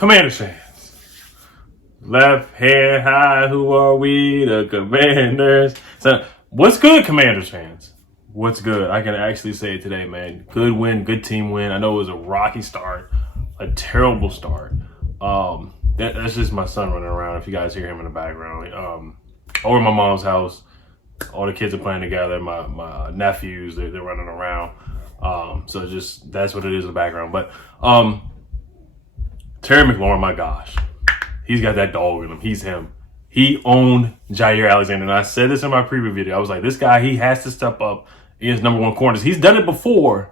Commanders fans. Left hand high, who are we? The Commanders. So, what's good, Commanders fans? What's good? I can actually say it today, man. Good win, good team win. I know it was a rocky start, a terrible start. That's just my son running around. If you guys hear him in the background, over at my mom's house, all the kids are playing together. My nephews, they're running around. So just that's what it is in the background. But Terry McLaurin, my gosh, he's got that dog in him. He's him. He owned Jair Alexander, and I said this in my preview video. I was like, this guy, he has to step up against number one corners. He's done it before,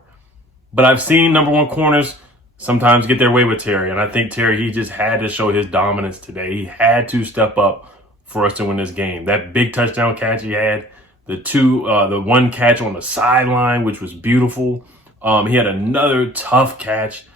but I've seen number one corners sometimes get their way with Terry, and I think Terry, he just had to show his dominance today. He had to step up for us to win this game. That big touchdown catch he had, the one catch on the sideline, which was beautiful. He had another tough catch.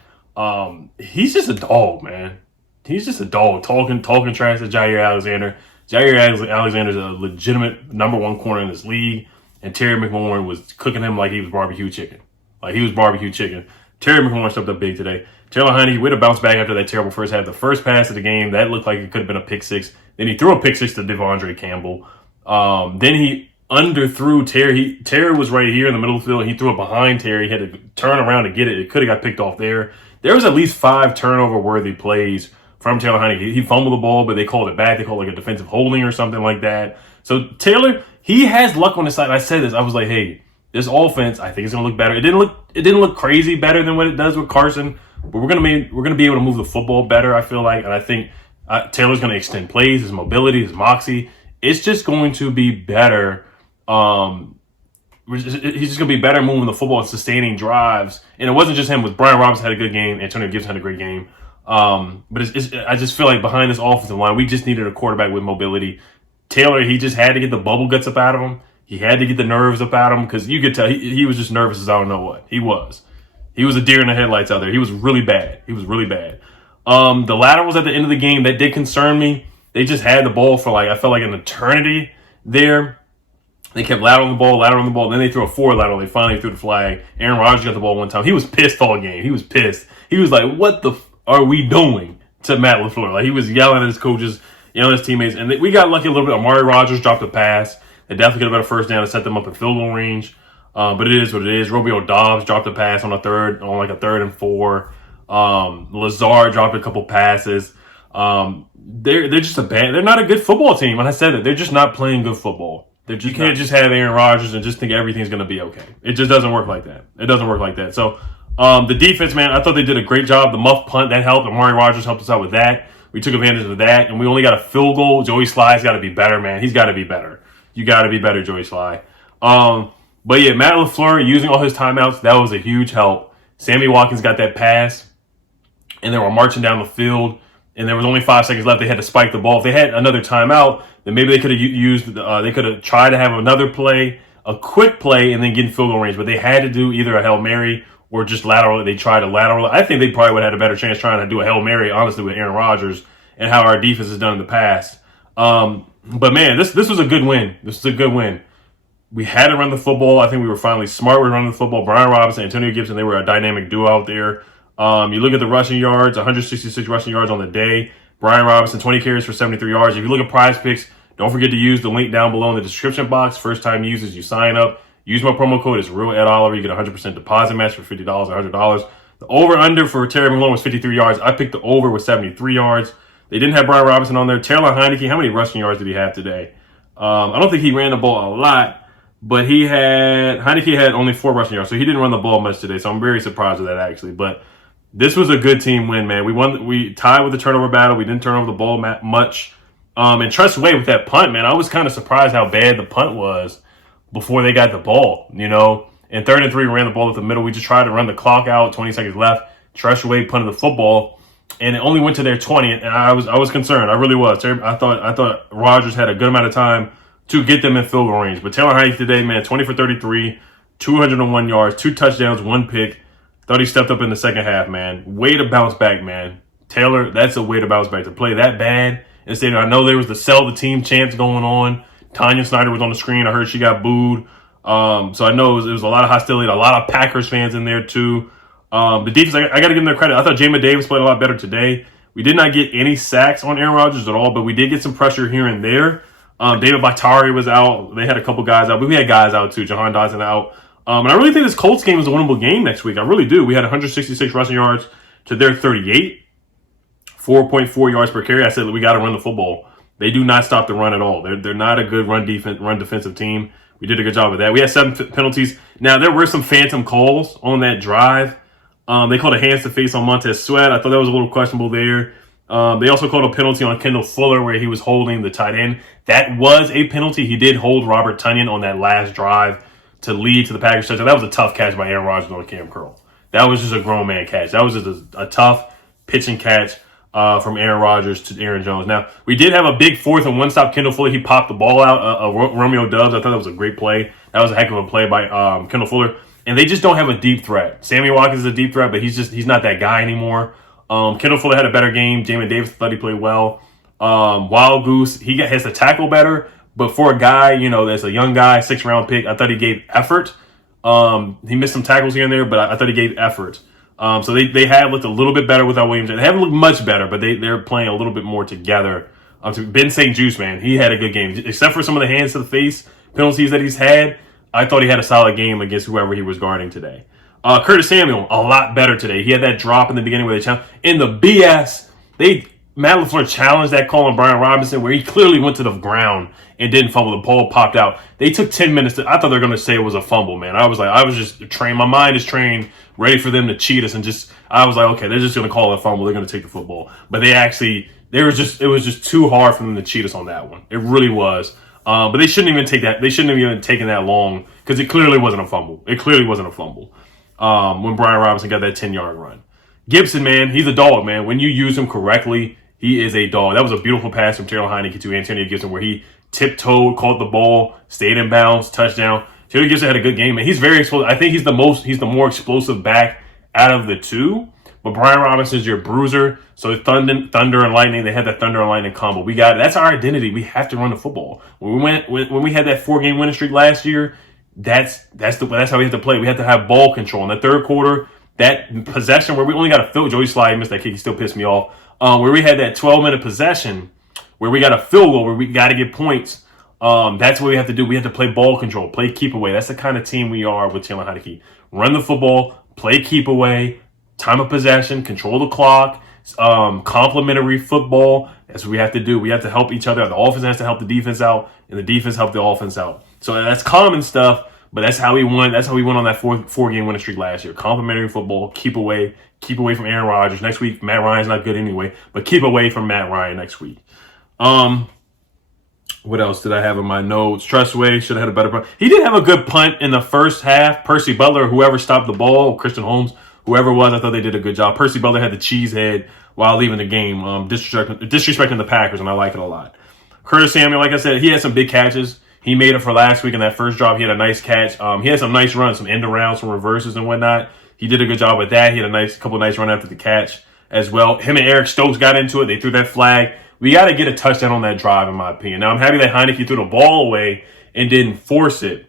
He's just a dog, man. He's just a dog talking trash to Jair Alexander. Jair Alexander's a legitimate number one corner in this league, and Terry McLaurin was cooking him like he was barbecue chicken. Terry McLaurin stepped up big today. Taylor Heinicke, way to bounce back after that terrible first half. The first pass of the game, that looked like it could have been a pick six. Then he threw a pick six to Devondre Campbell. Then he underthrew Terry. Terry was right here in the middle of the field, and he threw it behind Terry. He had to turn around to get it. It could have got picked off there. There was at least 5 turnover-worthy plays from Taylor Heinicke. He fumbled the ball, but they called it back. They called it like a defensive holding or something like that. So Taylor, he has luck on his side. I said this. I was like, hey, this offense, I think it's gonna look better. It didn't look crazy better than what it does with Carson, but we're gonna be able to move the football better, I feel like. And I think Taylor's gonna extend plays, his mobility, his moxie. It's just going to be better. He's just gonna be better moving the football and sustaining drives. And it wasn't just him. With Brian Robinson had a good game. Antonio Gibson had a great game. But I just feel like behind this offensive line, we just needed a quarterback with mobility. Taylor, he just had to get the bubble guts up out of him. He had to get the nerves up out of him, because you could tell he was just nervous as I don't know what. He was a deer in the headlights out there. He was really bad. The laterals at the end of the game, that did concern me. They just had the ball for I felt like an eternity there. They kept lateraling the ball. Then they threw a forward lateral. They finally threw the flag. Aaron Rodgers got the ball one time. He was pissed all game. He was pissed. He was like, what the are we doing to Matt LaFleur? Like, he was yelling at his coaches, yelling at his teammates. And we got lucky a little bit. Amari Rodgers dropped a pass. They definitely could have been a first down to set them up in field goal range. But it is what it is. Romeo Dobbs dropped a pass on a third and 4. Lazard dropped a couple passes. They're just they're not a good football team. And I said that they're just not playing good football. You can't just have Aaron Rodgers and just think everything's going to be okay. It just doesn't work like that. So the defense, man, I thought they did a great job. The muff punt, that helped. Amari Rodgers helped us out with that. We took advantage of that, and we only got a field goal. Joey Sly's got to be better, man. He's got to be better. You got to be better, Joey Sly. But yeah, Matt LaFleur using all his timeouts, that was a huge help. Sammy Watkins got that pass, and they were marching down the field, and there was only 5 seconds left. They had to spike the ball. If they had another timeout, then maybe they could have they could have tried to have another play, a quick play, and then get in field goal range. But they had to do either a Hail Mary or just lateral. They tried a lateral. I think they probably would have had a better chance trying to do a Hail Mary, honestly, with Aaron Rodgers and how our defense has done in the past. But man, this was a good win. We had to run the football. I think we were finally smart with running the football. Brian Robinson, Antonio Gibson, they were a dynamic duo out there. You look at the rushing yards, 166 rushing yards on the day. Brian Robinson, 20 carries for 73 yards. If you look at Prize Picks, don't forget to use the link down below in the description box. First time users, you sign up. Use my promo code. It's RealEdOliver. You get a 100% deposit match for $50 or $100. The over-under for Terry McLaurin was 53 yards. I picked the over with 73 yards. They didn't have Brian Robinson on there. Taylor Heinicke, how many rushing yards did he have today? I don't think he ran the ball a lot, but Heinicke had only 4 rushing yards, so he didn't run the ball much today, so I'm very surprised with that, actually. But this was a good team win, man. We tied with the turnover battle. We didn't turn over the ball much. And Tress Way with that punt, man, I was kind of surprised how bad the punt was before they got the ball, In 3rd and 3, we ran the ball at the middle. We just tried to run the clock out, 20 seconds left. Tress Way punted the football, and it only went to their 20, and I was concerned. I really was. I thought Rodgers had a good amount of time to get them in field goal range. But Taylor Heinicke today, man, 20 for 33, 201 yards, 2 touchdowns, 1 pick. Thought he stepped up in the second half, man. Way to bounce back, man. Taylor, that's a way to bounce back. To play that bad. Instead, I know there was the sell the team chants going on. Tanya Snyder was on the screen. I heard she got booed. So I know it was a lot of hostility, a lot of Packers fans in there too. The defense, I got to give them their credit. I thought Jamin Davis played a lot better today. We did not get any sacks on Aaron Rodgers at all, but we did get some pressure here and there. David Bakhtiari was out. They had a couple guys out, but we had guys out too. Jahan Dotson out. And I really think this Colts game is a winnable game next week. I really do. We had 166 rushing yards to their 38, 4.4 yards per carry. I said we got to run the football. They do not stop the run at all. They're not a good run defensive team. We did a good job of that. We had 7 penalties. Now, there were some phantom calls on that drive. They called a hands to face on Montez Sweat. I thought that was a little questionable there. They also called a penalty on Kendall Fuller where he was holding the tight end. That was a penalty. He did hold Robert Tonyan on that last drive to lead to the Packers touchdown. That was a tough catch by Aaron Rodgers on Cam Curl. That was just a grown man catch. That was just a tough pitch and catch from Aaron Rodgers to Aaron Jones. Now, we did have a big 4th and 1 stop. Kendall Fuller, he popped the ball out. Romeo Doubs, I thought that was a great play. That was a heck of a play by Kendall Fuller. And they just don't have a deep threat. Sammy Watkins is a deep threat, but he's not that guy anymore. Kendall Fuller had a better game. Jamin Davis thought he played well. Wild Goose, has to tackle better. But for a guy, that's a young guy, 6th-round pick, I thought he gave effort. He missed some tackles here and there, but I thought he gave effort. So they have looked a little bit better without Williams. They haven't looked much better, but they're playing a little bit more together. Ben St. Juice, man, he had a good game. Except for some of the hands to the face penalties that he's had, I thought he had a solid game against whoever he was guarding today. Curtis Samuel, a lot better today. He had that drop in the beginning where they challenged. In the BS, Matt LaFleur challenged that call on Brian Robinson where he clearly went to the ground and didn't fumble. The ball popped out. They took 10 minutes. I thought they were going to say it was a fumble, man. I was just trained. My mind is trained, ready for them to cheat us. And I was like, okay, they're just going to call it a fumble. They're going to take the football. But it was just too hard for them to cheat us on that one. It really was. But they shouldn't even take that. They shouldn't have even taken that long because it clearly wasn't a fumble. It clearly wasn't a fumble when Brian Robinson got that 10-yard run. Gibson, man, he's a dog, man. When you use him correctly, he is a dog. That was a beautiful pass from Taylor Heinicke to Antonio Gibson where he tiptoed, caught the ball, stayed in bounds, touchdown. Taylor Gibson had a good game, man. He's very explosive. I think he's the more explosive back out of the two. But Brian Robinson's your bruiser. So Thunder and Lightning, they had that Thunder and Lightning combo. We got it. That's our identity. We have to run the football. When we had that 4-game winning streak last year, that's how we have to play. We have to have ball control. In the third quarter, that possession where we only got a field, Joey Slye missed that kick. He still pissed me off. Where we had that 12-minute possession where we got a field goal where we got to get points. That's what we have to do. We have to play ball control, play keep away. That's the kind of team we are with Taylor Heinicke. Run the football, play keep away, time of possession, control the clock, complementary football. That's what we have to do. We have to help each other. The offense has to help the defense out, and the defense help the offense out. So that's common stuff, but that's how we won. That's how we won on that four-game winning streak last year. Complementary football, keep away from Aaron Rodgers. Next week, Matt Ryan's not good anyway, but keep away from Matt Ryan next week. What else did I have in my notes? Trustway should have had a better punt. He did have a good punt in the first half. Percy Butler, whoever stopped the ball, Christian Holmes, whoever it was, I thought they did a good job. Percy Butler had the cheese head while leaving the game, disrespecting the Packers, and I like it a lot. Curtis Samuel, like I said, he had some big catches. He made it for last week in that first drop. He had a nice catch. He had some nice runs, some end arounds, some reverses and whatnot. He did a good job with that. He had a couple nice runs after the catch as well. Him and Eric Stokes got into it. They threw that flag. We got to get a touchdown on that drive, in my opinion. Now, I'm happy that Heinicke threw the ball away and didn't force it.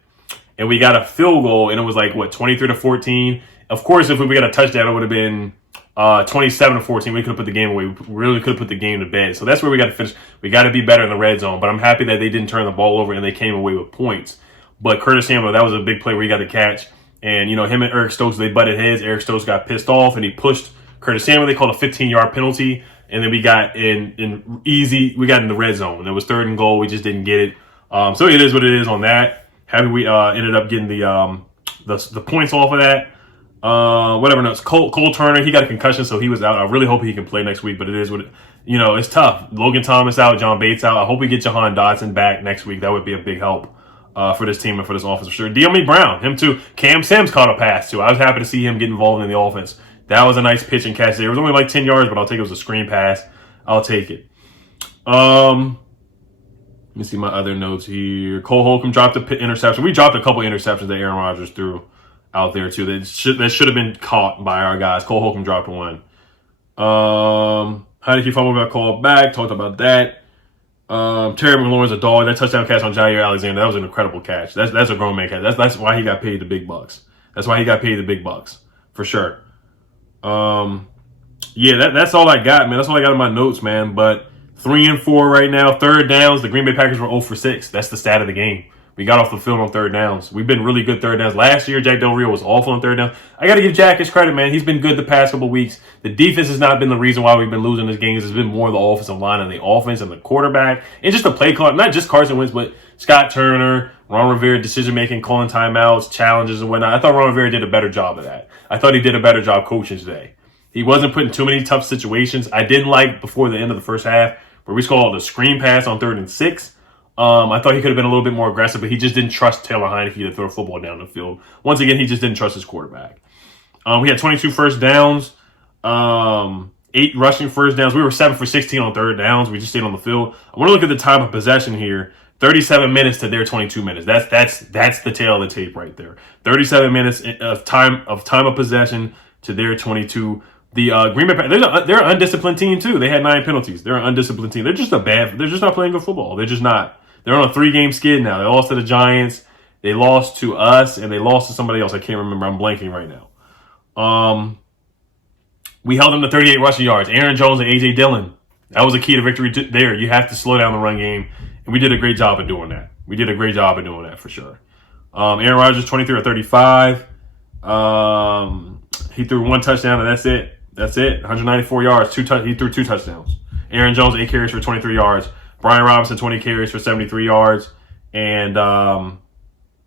And we got a field goal, and it was 23-14. Of course, if we got a touchdown, it would have been 27-14. We could have put the game away. We really could have put the game to bed. So that's where we got to finish. We got to be better in the red zone. But I'm happy that they didn't turn the ball over and they came away with points. But Curtis Samuel, that was a big play where he got the catch. And, him and Eric Stokes, they butted heads. Eric Stokes got pissed off, and he pushed Curtis Samuel. They called a 15-yard penalty. And then we got in the red zone. And it was 3rd and goal. We just didn't get it. So it is what it is on that. Happy we ended up getting the points off of that. Whatever. No, it's Cole Turner. He got a concussion, so he was out. I really hope he can play next week, but it is what it's tough. Logan Thomas out, John Bates out. I hope we get Jahan Dotson back next week. That would be a big help for this team and for this offense for sure. De'Ami Brown, him too. Cam Sims caught a pass too. I was happy to see him get involved in the offense. That was a nice pitch and catch there. It was only 10 yards, but I'll take it. It was a screen pass. I'll take it. Let me see my other notes here. Cole Holcomb dropped an interception. We dropped a couple interceptions that Aaron Rodgers threw out there too. That should have been caught by our guys. Cole Holcomb dropped one. Heinicke fumble got called back. Talked about that. Terry McLaurin's a dog. That touchdown catch on Jair Alexander, that was an incredible catch. That's a grown man catch. That's why he got paid the big bucks. That's why he got paid the big bucks for sure. Yeah, that's all I got, man. That's all I got in my notes, man. But 3-4 right now. Third downs. The Green Bay Packers were 0 for 6. That's the stat of the game. We got off the field on third downs. We've been really good third downs. Last year, Jack Del Rio was awful on third downs. I got to give Jack his credit, man. He's been good the past couple weeks. The defense has not been the reason why we've been losing these games. It's been more the offensive line and the offense and the quarterback. And just the play call. Not just Carson Wentz, but Scott Turner, Ron Rivera, decision-making, calling timeouts, challenges, and whatnot. I thought Ron Rivera did a better job of that. I thought he did a better job coaching today. He wasn't putting too many tough situations. I didn't like before the end of the first half where we scored the screen pass on 3rd and 6. I thought he could have been a little bit more aggressive, but he just didn't trust Taylor Heinicke to throw a football down the field. Once again, he just didn't trust his quarterback. We had 22 first downs, 8 rushing first downs. We were 7 for 16 on third downs. We just stayed on the field. I want to look at the time of possession here. 37 minutes to their 22 minutes. That's the tail of the tape right there. 37 minutes of time of possession to their 22. The Green Bay Packers, they're an undisciplined team too. They had 9 penalties. They're an undisciplined team. They're just not playing good football. They're just not. They're on a 3-game skid now. They lost to the Giants. They lost to us, and they lost to somebody else. I can't remember. I'm blanking right now. We held them to 38 rushing yards. Aaron Jones and A.J. Dillon. That was a key to victory there. You have to slow down the run game, and we did a great job of doing that. We did a great job of doing that for sure. Aaron Rodgers, 23 or 35. He threw 1 touchdown, and that's it. 194 yards. He threw 2 touchdowns. Aaron Jones, 8 carries for 23 yards. Brian Robinson, 20 carries for 73 yards. And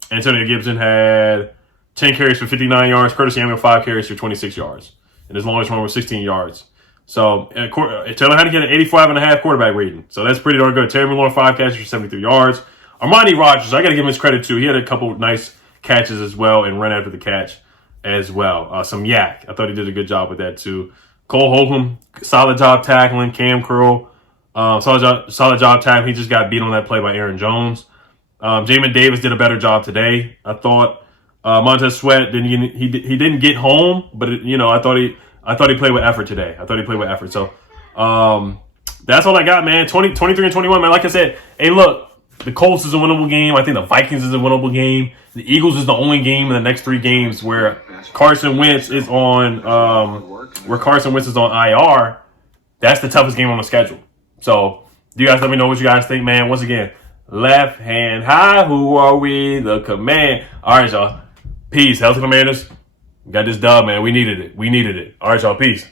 Antonio Gibson had 10 carries for 59 yards. Curtis Samuel, 5 carries for 26 yards. And his longest run was 16 yards. So Taylor Heinicke had an 85.5 quarterback rating. So that's pretty darn good. Terry McLaurin, 5 catches for 73 yards. Armani Rogers, I got to give him his credit too. He had a couple nice catches as well and run after the catch as well. Some yak. I thought he did a good job with that too. Cole Holcomb, solid job tackling. Cam Curl, solid job tackling. He just got beat on that play by Aaron Jones. Jamin Davis did a better job today, I thought. Montez Sweat he didn't get home, but I thought he played with effort today. So that's all I got, man. 23 and 21, man. Like I said, hey, look, the Colts is a winnable game. I think the Vikings is a winnable game. The Eagles is the only game in the next 3 games where Carson Wentz is on IR. That's the toughest game on the schedule. So you guys let me know what you guys think, man. Once again, left hand high. Who are we? The command. All right, y'all. Peace. Healthy Commanders. We got this dub, man. We needed it. All right, y'all. Peace.